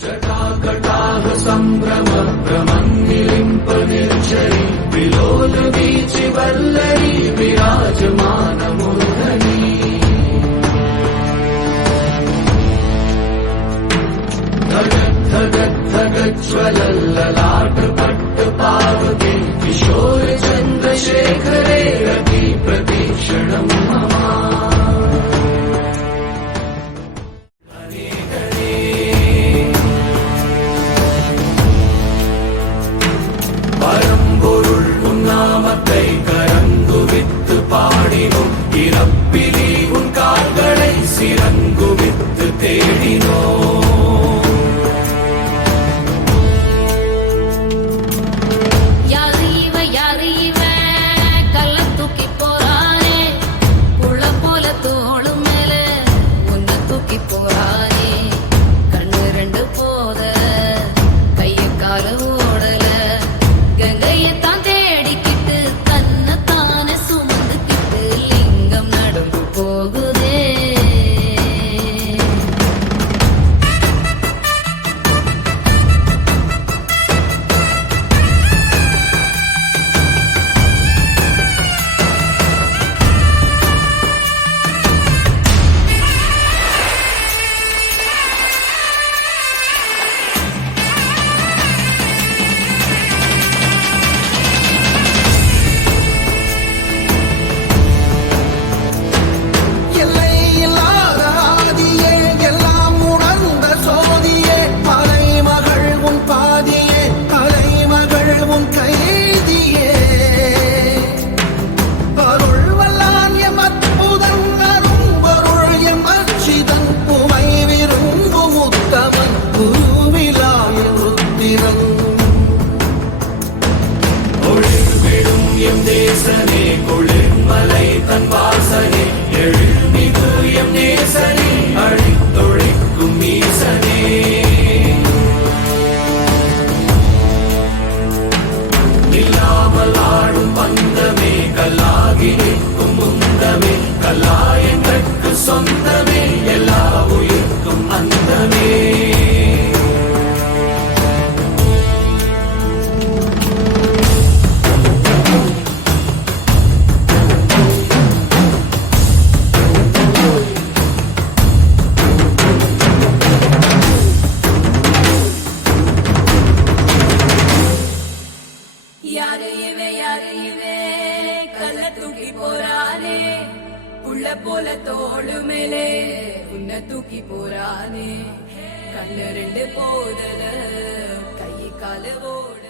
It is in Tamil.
जटाकटाह सम्भ्रम भ्रमन्निलिम्प निर्झरी विलोल वीचि वल्लरी विराजमान मूर्धनि धगज्ज्वलल्ललाट पट्ट पावके किशोर चन्द्रशेखरे रति प्रतीक्षणं मम பரம்பொருள் உன்னாமத்தை கரங்குவித்து பாடினோம் இறப்பிலி உன் கால்களை சிறங்குவித்து தேடினோம் சொந்தமே எல்லா உயிர்க்கும் அந்தமே யாரு இவே கல்ல தூக்கி போறானே புள்ள போல தோளு மேலே உன்னை தூக்கி போறானே கண்ணு ரெண்டு போதல கை கால ஓட